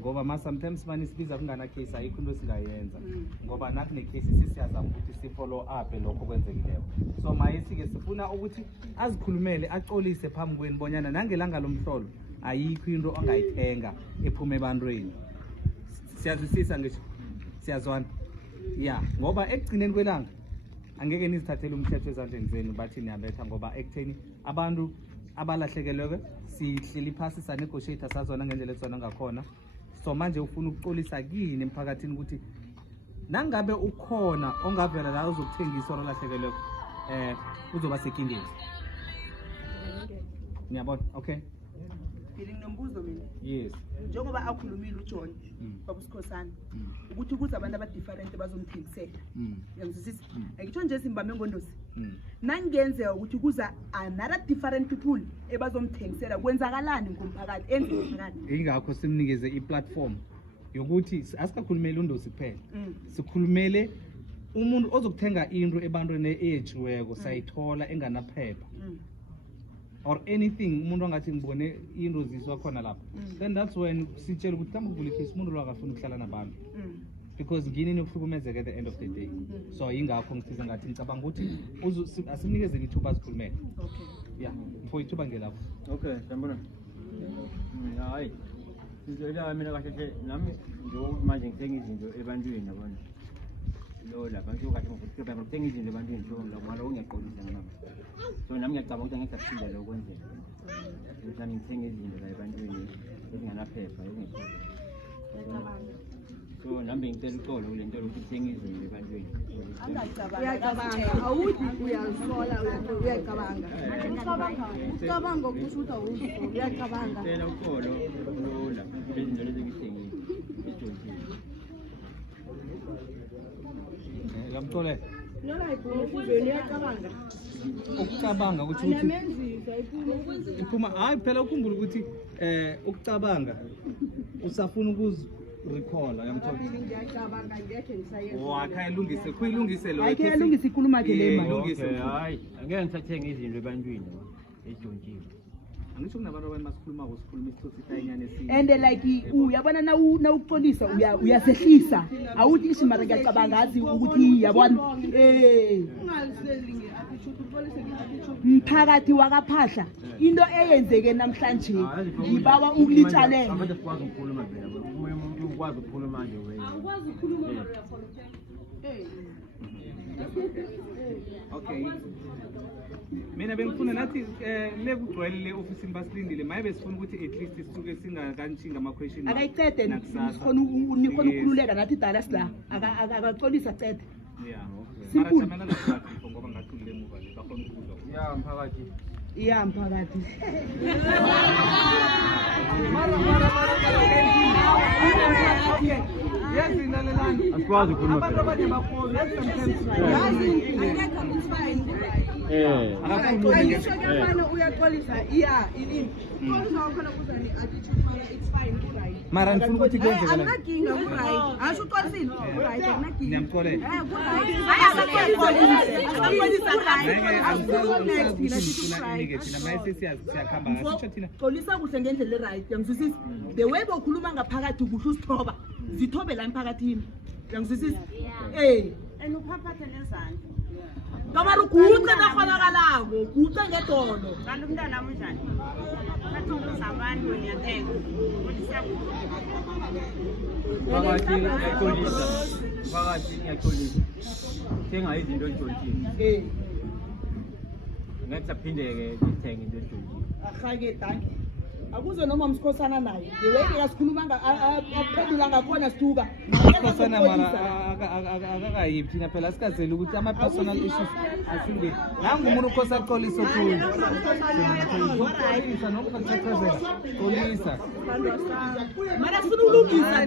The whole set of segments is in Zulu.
ngoba sometimes manisibiza kungana case ayikho into singayenza ngoba nakune case sisiyazama ukuthi si follow up lokho kwenzekileyo. So mayisike sifuna ukuthi azikhulumele axolise phambi kweni bonyana nangelanga lomhlolo ayikho into ongayithenga ephuma ebantwini. Siyazwisisa ngisho siyazwana yeah ngoba ekugcineni kwelanga angeke nizithathele umthetho ezandleni zenu bathi niyabetha ngoba ekutheni abantu abalahlekelwe sihleli phasi sa negotiate sazona ngendlela ezona ngakhona. So manje ufuna ukuxolisa kini emphakathini ukuthi nangabe ukhona ongavela la uzokuthengisa olahlekelwe uzoba sekingeni. Ngiyabona okay Nginombuzo mina. Yes. Njengoba akhulumile uJohn babusikhosana ukuthi kuze abantu abadifferent bazomthengisela. Yangizwisisa? Ngitsho nje simbame ngondosi. Nangenzeka ukuthi kuza another different people ebazomthengisela kwenzakalani ngomphakathi enzekani? Ingakho simnikeze iplatform yokuthi asikakhulumele undosi kuphela. Sikhulumele umuntu ozokuthenga into ebantwini eyejiweko sayithola enganaphepha. Or anything umuntu angathi ngibone into ziswa khona lapha. Then that's when sitshela ukuthi kambe kuvula case umuntu lo akafuna ukuhlala nabantu. Because ngini nokuhlukumezeka at the end of the day. So ingakho ngisiza ngathi ngicabanga ukuthi asimnikezele ithuba sikhulumele. Okay. Yeah, before ithuba ngelapho. Okay, sambona. Hayi. Sizela mina kahle nami nje manje ngithenga izinto ebantwini yabona. Lo lapha nje kahle ngokuthi ngithenga izinto ebantwini nje ngalo ngiyaqolisa nami. So nami ngiyacabanga ukuthi angeke saphinde lo kwenzeka. Ukuthi ngithenga izinto la ebantwini ezinganaphepha ezingekho. So nami ngicela uxolo kule nto ukuthi ngithenga izinto ebantwini. Uyacabanga awuthi uyazisola uyacabanga ucabanga ukuthi awuthi uyacabanga Ngicela uxolo lola izinto lezi ngithengile eJohn. Ngamxole. Lola iphuzweni uyacabanga Ukucabanga ukuthi ayamenzisa iphuma hayi phela ukhumbula ukuthi ukucabanga usafuna ukuzirecalla yamthola. ngiyacabanga ngekhe ngisayenza Wakayilungise kuyilungise lo. Ayikhelungisa ikhuluma ke le mali. Okay, hayi angeke ngithathenga izinto ebantwini eJohn. Angisho kunabantu abanye masikhuluma sikhuluma isithuthi sayinyane esihle. And like uyabona na ukuxolisa uyasehlisa awuthi ishimara ngiyacabanga athi ukuthi yabona ungaliseli ngeattitude upolise ngeattitude mphakathi wakaphahla into eyenzeke namhlanje ngibawa ukulitshalela. Abantu sikwazi ukukhuluma phela. Umuntu ukwazi ukukhuluma manje wena. awukwazi ukukhuluma Okay. Mina bengifuna nathi lekugcwele le office basilindile maye besifuna ukuthi at least sisuke singakantshinga ama question. Akayicede sikhona ukukhululeka nathi dala sila akaxolisa cede. Yeah, okay. Simple. Mara jamana la platform ngoba ngathulile emuva le bakhona ukuzwa. Yeah, mphakathi. Yeah mphakathi. Okay. Yes inalelani. Asikwazi ukukhuluma. Abantu abanye bakhozi ayisho kuyafana uyaxolisa iya ilini xolisa wakhona kuza ne-attitude mara it's fine ku-right Mara ngifuna ukuthi kwenzeke la. akunakinga ku-right asho uxolisile ku-right akunakinga Ngiyamxolela. xolisa kuhle ngendlela e-right yangizwisisa the way bokhuluma ngaphakathi kuhle usithoba zithobe la emphakathini yangizwisisa and uphaphathe nezandla kamari uguce nakhonakalako guce ngedolo kanti umntwana amudlani athulisa abantu niyathenga Mphakathi ngiyaxolisa. Mphakathi ngiyaxolisa. Thenga izinto eJohn. Ngeke saphinde-ke ngithenge into eJohn. ahake thank you akuze noma msikhosana naye the way ngasikhuluma aphendula ngakhona sithuka Khosana mara akakayibi thina phela asikazeli ukuthi ama personal issues asinge nangu umuntu ukhosa aqolisa kuyo. Xolisa noma ukachaphazela. Xolisa. mara sifuna ukulungisa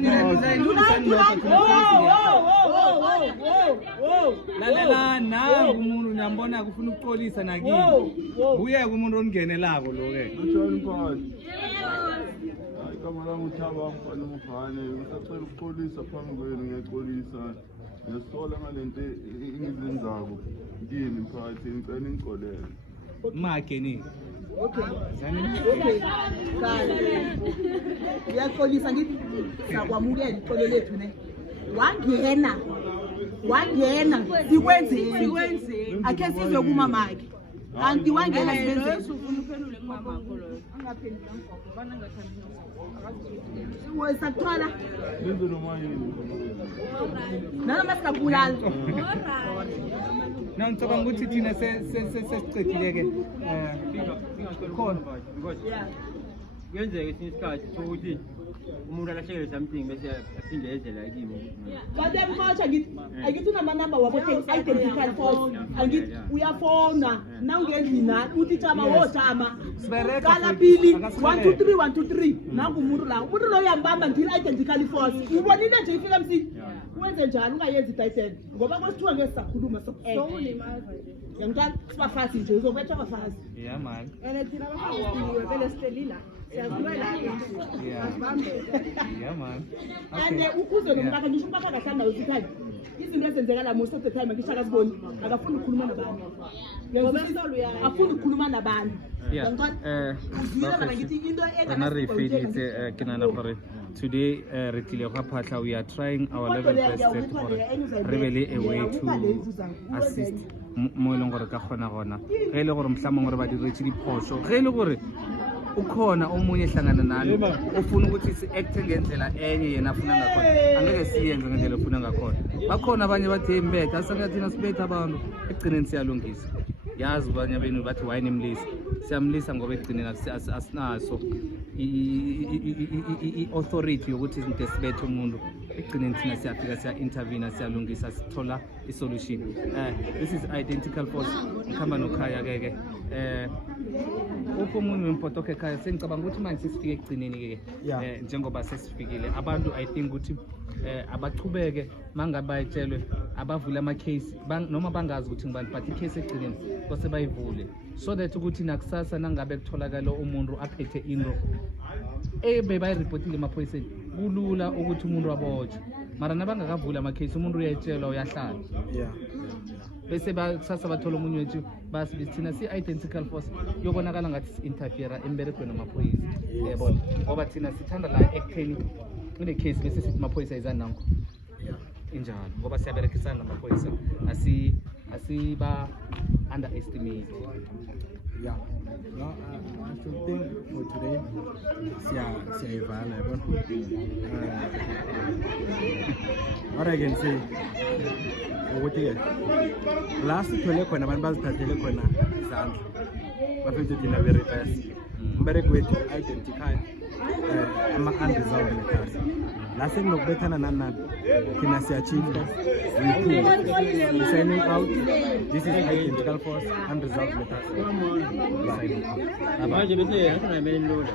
Lalelani nangu umuntu niyambona kufuna ukuxolisa nakini. Uyeke umuntu ongenelako lo ke. Utshani mphakathi. Hayi igama lami uThaba mfana umfane ngisacela ukuxolisa phambi kwenu ngiyaxolisa ngiyasola ngalento engizenzako kini mphakathi ngicela ingixolele. Make ni. Okay. Kahle. Uyaxolisa ngithi sakwamukela ixolo lethu ne. Wangena sikwenzeni. Akhe sizwe kumamakhe. Kanti wangena sibenzeni. Wesathola. Benzo noma yini. Noma sikabulala. No, ngicabanga ukuthi thina sesicedile-ke khona kuyenzeka esinye isikhathi sokuthi umuntu alahlekelwe something bese aphinde ezela kimi Kanti yakumatsha ngithi angithi unamanamba wabo identical force angithi uyafona nawungendlini uthi tshama wotshama kala pili 123 nangu umuntu la umuntu lo uyambamba ngithini identical force ubonile nje ifika msini wenze njalo ungayenzi iBhayibheli ngoba kwesithiwa ngeke sisakhuluma yangitshela sibafazi nje uzobetha abafazi yeah man And thina abafazi vele sitelila. Siyazilwela yeah man ande ukuze nomkakhe ngisho umkakhe akahlanda usikhaya izinto ezenzeka la most of the time ngisho akasiboni akafuni ukukhuluma nabantu afuni ukukhuluma nabantu today Ritile Khapatla, we are trying our level best for really a way to assist mo eleng gore ka khona gona ge ile gore mhlamong gore ba diretse diphoso ge ile gore ukhona omunye ehlangana nalo ufuna ukuthi si-acte ngendlela enye yena afuna ngakhona angeke siyenze ngendlela ofuna ngakhona bakhona abanye bathe imbetha asangathina sibetha abantu ekugcineni siyalungisa yazi abanye benu bathi wayini imlisa siyamlisa ngoba ekugcineni asinaso i-authority yokuthi izinto esibethe umuntu ekugcineni thina siyafika siya-intervene siyalungisa sithola i-solution this is identical force ngikhamba nokhaya-ke ukho omunye wempoto ekhaya sengicabanga ukuthi manje sesifike ekugcineni-ke njengoba sesifikile abantu I think ukuthi abachubeke mangabe bayitshelwe abavule ama-case noma bangazi ukuthi ngibani but i-case ekugcineni kose bayivule so that ukuthi nakusasa nangabe kutholakala umuntu aphethe into bebayiripotile emaphoyiseni kulula ukuthi umuntu abotshwe mara nabangakavuli ama-case umuntu uyayitshelwa uyahlala bese kusasa bathola omunye wethu basibithi thina si-identical force yobonakala ngathi si-interfere emberegweni amaphoyisa yabona ngoba thina sithanda la ekutheni kune-case bese sithi amaphoyisa izanango injalo ngoba siyaberekisana namaphoyisa asiba-underestimate Yeah. No, I should think for today, what I can say, last thole khona abantu bazithathele khona izandla bafethe thina be-reverse umbereko wethu identify ama-unresolved matters la sekunokubethana nani thina siyachinja we signing out. This is identical force unresolved matters. manje bese asinamele lona